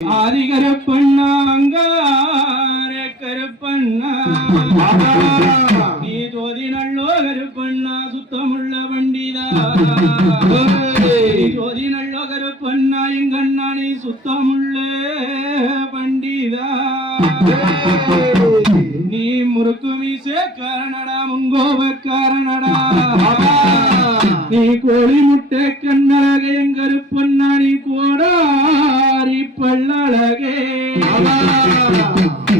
ஆதி கருப்பண்ணா அங்கார கருப்பண்ணா நீ ஜோதி நல்லோ கருப்பண்ணா சுத்தமுள்ள வண்டிதா ஜோதி நல்லோ கருப்பண்ணா எங்கண்ணா நீ சுத்தமுள்ள வண்டிதா நீ முறுக்கு மீசே காரணடா முன்கோபக்காரனடா நீ கோழி முட்டை கண்ணழகே எங்கருப்பண்ணா நீ கோடாரி பல்லழகே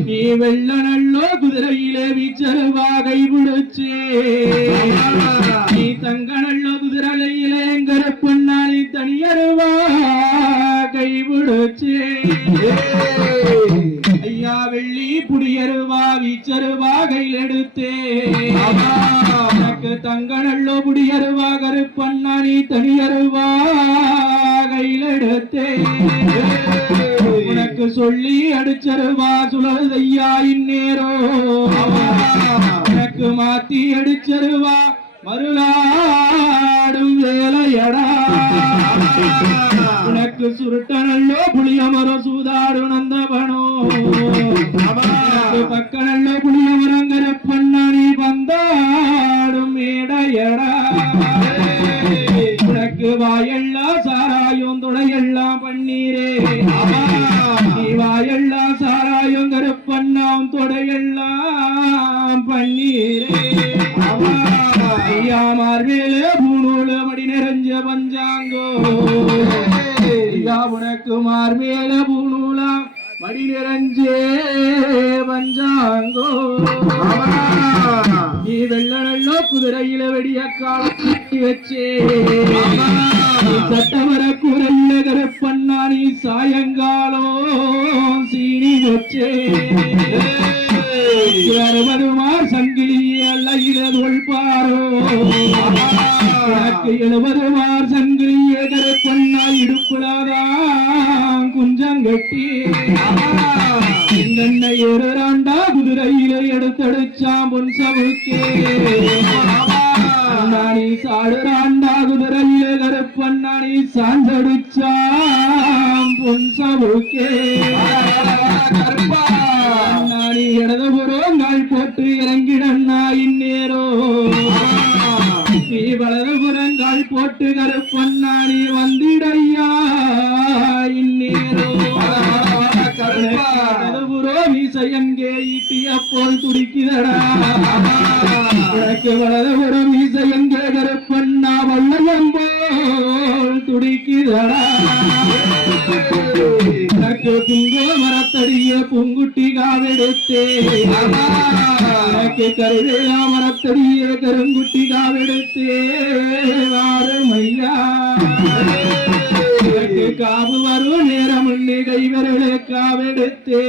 நீ வெள்ள நல்லோ குதிரையிலே வீச்சருவாகை பிடிச்சே நீ தங்க நல்லோ குதிரையிலே எங்கருப்பண்ணா நீ தனியருவா கை பிடிச்சே ஐயா வெள்ளி புடியருவா வீச்சருவா கையில் எடுத்தே எனக்கு தங்க நல்லோ புடியருவா கருப்பண்ணா நீ தனியருவா கையில் எடுத்தே உனக்கு சொல்லி அடிச்சருவா சுழலையா இந்நேரோ எனக்கு மாத்தி அடிச்சருவா மருளாடும் வேலையடா உனக்கு சுருட்ட நல்லோ புளியமரம் சூதாடு நந்தவனோ பக்க நல்ல புளியமரம் கருப்பண்ணா நீ வந்தாடும் மேடையடா உனக்கு வாயெல்லாம் சாராயம் துடையெல்லாம் பன்னீரே நீ வாயெல்லாம் சாராயம் கருப்பண்ணாம் தொடையெல்லாம் பன்னீரே ஐயா மார்வேல பூணூல மடி நிறைஞ்ச பஞ்சாங்கோ ஐயா உனக்கு மார்வேல பூணூலா மடி நிறைஞ்சே பஞ்சாங்கோ நீ வெள்ள நல்லோ குதிரையில வெடிய காலி வச்சே சட்டவர குறையில கருப்பண்ணா நீ சாயங்காலோ சீனி வச்சே வருமார் சங்கிலியே அல்ல பாரோ எனக்கு 70 மார் சங்கிலியே கருப்பண்ணா இடுப்புலாதான் குஞ்சங்கட்டி எங்கண்ணை ஏறாண்டா குதிரையில எடுத்தடிச்சாம் பொன் சவுக்கே நீ சாடுறாண்டா குதிரையில கருப்பண்ணா நீ சாஞ்சடிச்சாம் பொன் சவுக்கே நீ இடதுபுறங்கள் போட்டு இறங்கிடண்ணா இந்நேரோ நீ வலதுபுறங்கள் போட்டு கருப்பண்ணா நீ வந்திடையா இந்நேரோ இடதுபுறோ மீசையங்கே ஈட்டிய போல் துடிக்குதடா எனக்கு வலதுபுறம் மீசையங்கே கருப்பண்ணா வல்லயம் போல் துடிக்குதடா எனக்கு புங்கோ மரத்தடிய பூங்குட்டி காவெடுத்தே எனக்கு கருவேலா மரத்தடிய கருங்குட்டி காவெடுத்தே வாருமையா எனக்கு காவு வரும் நேரம் உன்னி கைவிரலே காவெடுத்தே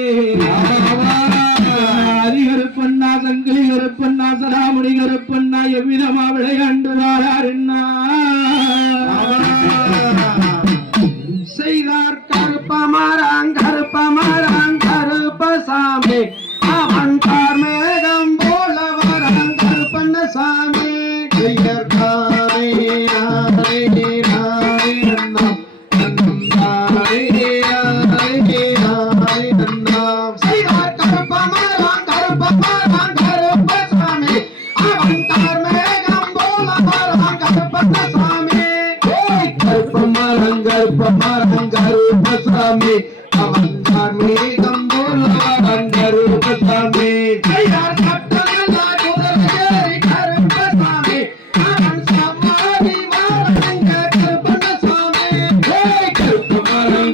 ஆதி கருப்பண்ணா சங்கிலி கருப்பண்ணா சராமுடி கருப்பண்ணா எவ்விதமா விளையாண்டு வாராருன்னா செய்தார் கருப்பமராங் கருப்பசாமி அவன் மேகம் போல வராங் கருப்பண்ணசாமி செய்தார் கருப்பமராங் கருப்பசாமி அவன் மேகம் போல வராங் கருப்பண்ணசாமி கருப்பமராங் கருப்பசாமி அவன் மேகம் போல வராங் கருப்பசாமி செய்தார் கட்டளா குதிரையை கருப்பசாமி அவன் சமாதி வாரங்க கருப்பண்ணசாமி கருப்பமராங்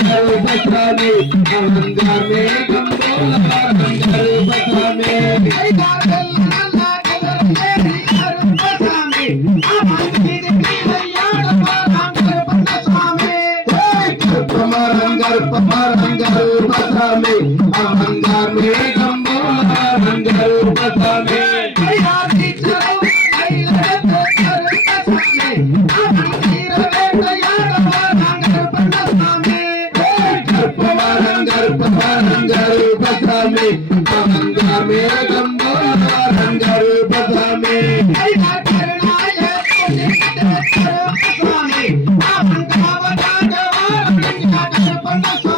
கருப்பசாமி அவன் மேகம் போல வராங் கருப்பசாமி செய்தார் கல்லா குதிரையை கருப்பசாமி அவன் விளையாட வராங் கருப்பண்ணசாமி கருப்பமராங் கருப்பசாமி அவன் மேகம் போல வராங் கருப்பசாமி கருப்பமராங் கருப்பசாமி அவன் மேகம் போல வராங் கருப்பசாமி கருப்பசாமி அவன் காவலாக வாழ கருப்பண்ணசாமி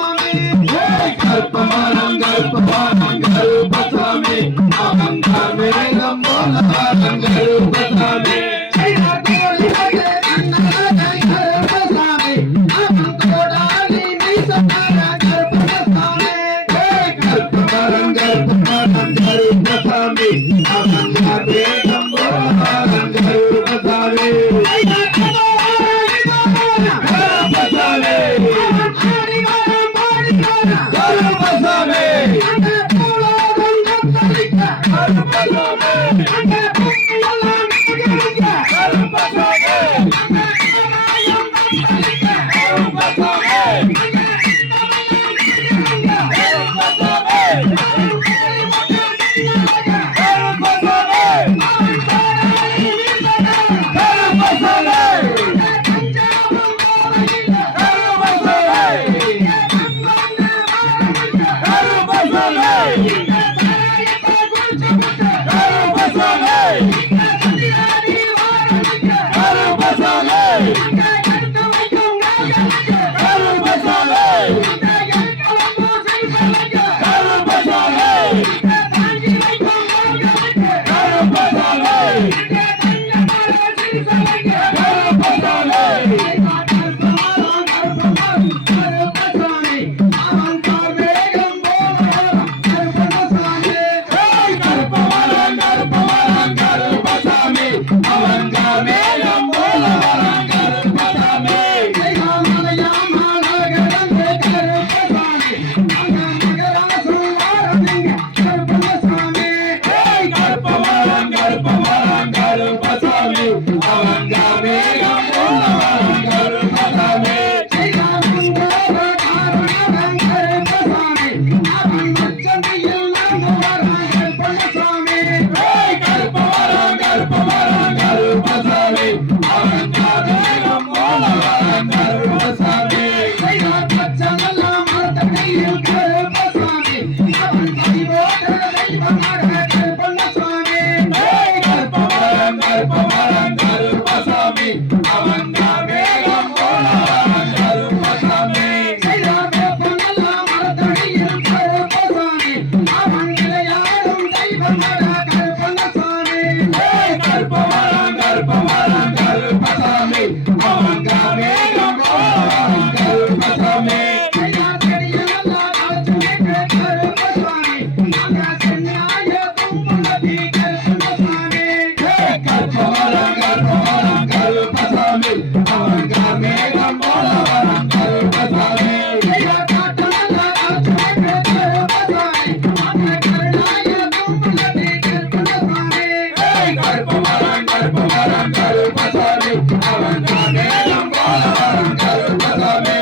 அவன் கருப்பவரம் கருப்பசாமி அவன் மேகம் போல வரம் கருப்பசாமி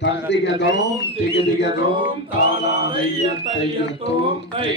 திகதிகதோம் திகதிகதோம் தானாதைய தையத்தோம் தை